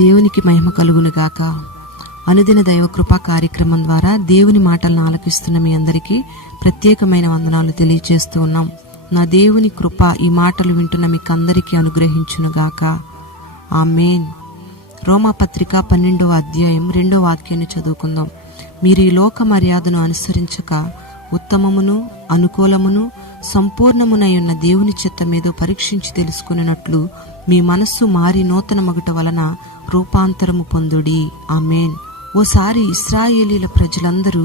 దేవునికి మహిమ కలుగునుగాక. అనుదిన దైవ కృపా కార్యక్రమం ద్వారా దేవుని మాటలను ఆలకిస్తున్న మీ అందరికీ ప్రత్యేకమైన వందనాలు తెలియజేస్తూ ఉన్నాం. నా దేవుని కృప ఈ మాటలు వింటున్న మీకు అందరికీ అనుగ్రహించునుగాక. ఆమేన్. రోమాపత్రిక 12వ అధ్యాయం 2వ వాక్యాన్ని చదువుకుందాం. మీరు ఈ లోక మర్యాదను అనుసరించక ఉత్తమమును అనుకూలమును సంపూర్ణమునై ఉన్న దేవుని చిత్తమేదో పరీక్షించి తెలుసుకున్నట్లు మీ మనస్సు మారి నూతన మగుట వలన రూపాంతరము పొందుడి. ఆమేన్. ఓసారి ఇశ్రాయేలీల ప్రజలందరూ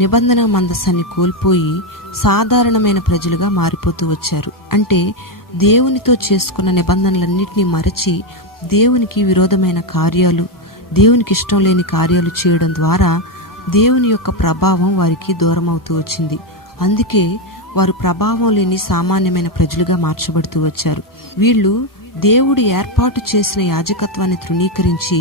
నిబంధన మందసాన్ని కోల్పోయి సాధారణమైన ప్రజలుగా మారిపోతూ వచ్చారు. అంటే దేవునితో చేసుకున్న నిబంధనలన్నింటినీ మరచి దేవునికి విరోధమైన కార్యాలు, దేవునికి ఇష్టం లేని కార్యాలు చేయడం ద్వారా దేవుని యొక్క ప్రభావం వారికి దూరం అవుతూ వచ్చింది. అందుకే వారు ప్రభావం లేని సామాన్యమైన ప్రజలుగా మార్చబడుతూ వచ్చారు. వీళ్ళు దేవుడు ఏర్పాటు చేసిన యాజకత్వాన్ని తృణీకరించి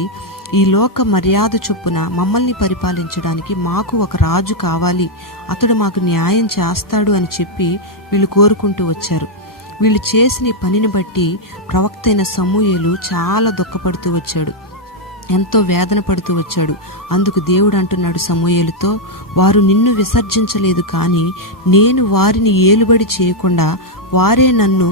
ఈ లోక మర్యాద చొప్పున మమ్మల్ని పరిపాలించడానికి మాకు ఒక రాజు కావాలి, అతడు మాకు న్యాయం చేస్తాడు అని చెప్పి వీళ్ళు కోరుకుంటూ వచ్చారు. వీళ్ళు చేసిన పనిని బట్టి ప్రవక్త అయిన సమూయేలు చాలా దుఃఖపడుతూ వచ్చాడు, ఎంతో వేదన పడుతూ వచ్చాడు. అందుకు దేవుడు అంటున్నాడు సమూయేలుతో, వారు నిన్ను విసర్జించలేదు, కానీ నేను వారిని ఏలుబడి చేయకుండా వారే నన్ను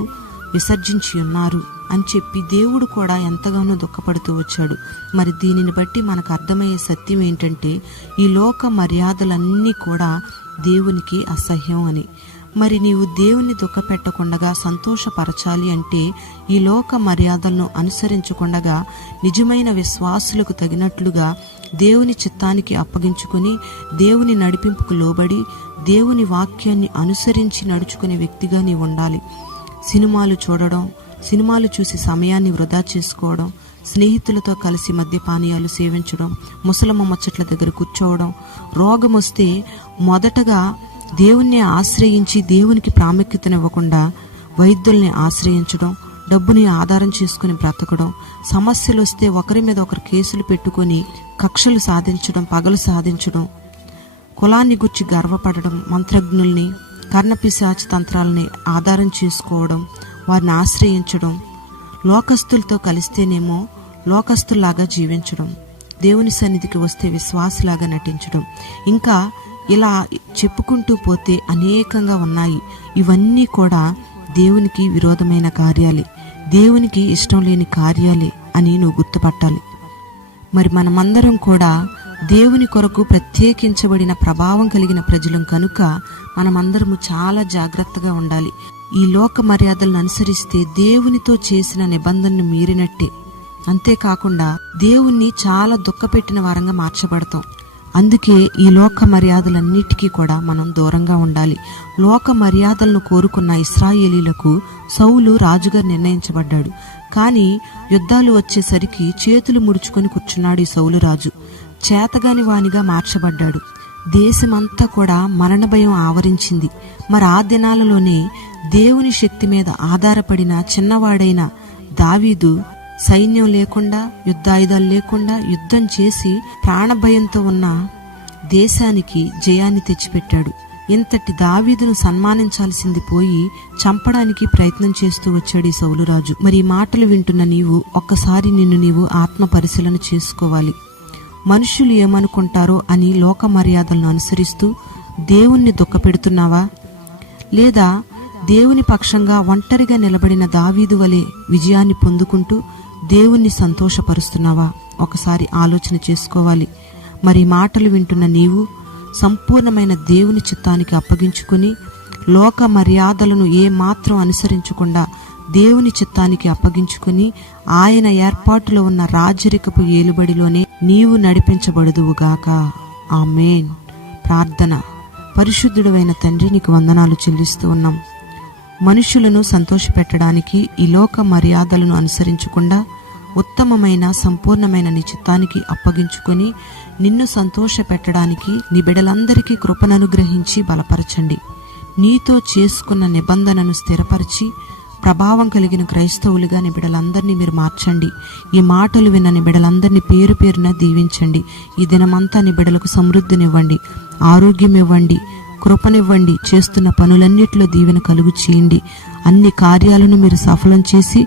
విసర్జించి ఉన్నారు అని చెప్పి దేవుడు కూడా ఎంతగానో దుఃఖపడుతూ వచ్చాడు. మరి దీనిని బట్టి మనకు అర్థమయ్యే సత్యం ఏంటంటే ఈ లోక మర్యాదలన్నీ కూడా దేవునికి అసహ్యం అని. మరి నీవు దేవుని దుఃఖపెట్టకుండగా సంతోషపరచాలి అంటే ఈ లోక మర్యాదలను అనుసరించకుండగా నిజమైన విశ్వాసులకు తగినట్లుగా దేవుని చిత్తానికి అప్పగించుకుని దేవుని నడిపింపుకు లోబడి దేవుని వాక్యాన్ని అనుసరించి నడుచుకునే వ్యక్తిగా నీవు ఉండాలి. సినిమాలు చూడడం, సినిమాలు చూసి సమయాన్ని వృధా చేసుకోవడం, స్నేహితులతో కలిసి మద్యపానీయాలు సేవించడం, ముసలమ్మ ముచ్చట్ల దగ్గర కూర్చోవడం, రోగం వస్తే మొదటగా దేవుణ్ణి ఆశ్రయించి దేవునికి ప్రాముఖ్యతనివ్వకుండా వైద్యుల్ని ఆశ్రయించడం, డబ్బుని ఆధారం చేసుకుని బ్రతకడం, సమస్యలు వస్తే ఒకరి మీద ఒకరు కేసులు పెట్టుకుని కక్షలు సాధించడం, పగలు సాధించడం, కులాన్ని గుర్చి గర్వపడడం, మంత్రజ్ఞుల్ని కర్ణపిశాచి తంత్రాలని ఆధారం చేసుకోవడం, వారిని ఆశ్రయించడం, లోకస్తులతో కలిస్తేనేమో లోకస్తుల్లాగా జీవించడం, దేవుని సన్నిధికి వస్తే విశ్వాసలాగా నటించడం, ఇంకా ఇలా చెప్పుకుంటూ పోతే అనేకంగా ఉన్నాయి. ఇవన్నీ కూడా దేవునికి విరోధమైన కార్యాలే, దేవునికి ఇష్టం లేని కార్యాలే అని నువ్వు గుర్తుపట్టాలి. మరి మనమందరం కూడా దేవుని కొరకు ప్రత్యేకించబడిన ప్రభావం కలిగిన ప్రజలం కనుక మనమందరము చాలా జాగ్రత్తగా ఉండాలి. ఈ లోక మర్యాదలను అనుసరిస్తే దేవునితో చేసిన నిబంధనను మీరినట్టే. అంతేకాకుండా దేవుణ్ణి చాలా దుఃఖపెట్టిన వారంగా మార్చబడతాం. అందుకే ఈ లోక మర్యాదలన్నిటికీ కూడా మనం దూరంగా ఉండాలి. లోక మర్యాదలను కోరుకున్న ఇశ్రాయేలీలకు సౌలు రాజుగా నిర్ణయించబడ్డాడు. కానీ యుద్ధాలు వచ్చేసరికి చేతులు ముడుచుకొని కూర్చున్నాడు ఈ సౌలు రాజు. చేతగాని వానిగా మార్చబడ్డాడు. దేశమంతా కూడా మరణ భయం ఆవరించింది. మరి ఆ దినాలలోనే దేవుని శక్తి మీద ఆధారపడిన చిన్నవాడైన దావీదు సైన్యం లేకుండా, యుద్ధాయుధాలు లేకుండా యుద్ధం చేసి ప్రాణభయంతో ఉన్న దేశానికి జయాన్ని తెచ్చిపెట్టాడు. ఇంతటి దావీదును సన్మానించాల్సింది పోయి చంపడానికి ప్రయత్నం చేస్తూ వచ్చాడు ఈ సౌలురాజు. మరి ఈ మాటలు వింటున్న నీవు ఒక్కసారి నిన్ను నీవు ఆత్మ పరిశీలన చేసుకోవాలి. మనుషులు ఏమనుకుంటారో అని లోక మర్యాదలను అనుసరిస్తూ దేవుణ్ణి దుఃఖపెడుతున్నావా? లేదా దేవుని పక్షంగా ఒంటరిగా నిలబడిన దావీదు వలె విజయాన్ని పొందుకుంటూ దేవుణ్ణి సంతోషపరుస్తున్నావా? ఒకసారి ఆలోచన చేసుకోవాలి. మరి మాటలు వింటున్న నీవు సంపూర్ణమైన దేవుని చిత్తానికి అప్పగించుకుని లోక మర్యాదలను ఏమాత్రం అనుసరించకుండా దేవుని చిత్తానికి అప్పగించుకుని ఆయన ఏర్పాటులో ఉన్న రాజరికపు ఏలుబడిలోనే నీవు నడిపించబడుదువుగాక. ఆమేన్. ప్రార్థన. పరిశుద్ధుడైన తండ్రి, నీకు వందనాలు చెల్లిస్తూ ఉన్నాం. మనుషులను సంతోషపెట్టడానికి ఈ లోక మర్యాదలను అనుసరించకుండా ఉత్తమమైన సంపూర్ణమైన నీ చిత్తానికి అప్పగించుకొని నిన్ను సంతోష పెట్టడానికి నీ బిడ్డలందరికీ కృపననుగ్రహించి బలపరచండి. నీతో చేసుకున్న నిబంధనను స్థిరపరిచి ప్రభావం కలిగిన క్రైస్తవులుగా నీ బిడ్డలందరినీ మీరు మార్చండి. ఈ మాటలు విన్న నీ బిడ్డలందరినీ పేరు పేరున దీవించండి. ఈ దినమంతా నీ బిడ్డలకు సమృద్ధినివ్వండి, ఆరోగ్యం ఇవ్వండి, కృపనివ్వండి. చేస్తున్న పనులన్నిటిలో దీవెన కలుగు చేయండి. అన్ని కార్యాలను మీరు సఫలం చేసి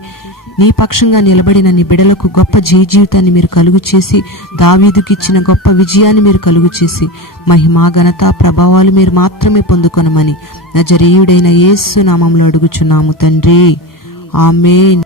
నీ పక్షంగా నిలబడిన నీ బిడలకు గొప్ప జీవితాన్ని మీరు కలుగు చేసి, దావీదుకి ఇచ్చిన గొప్ప విజయాన్ని మీరు కలుగు చేసి, మహిమ ఘనత ప్రభావాలు మీరు మాత్రమే పొందుకొనమని నజరేయుడైన యేసు నామములో అడుగుచున్నాము తండ్రి. ఆమేన్.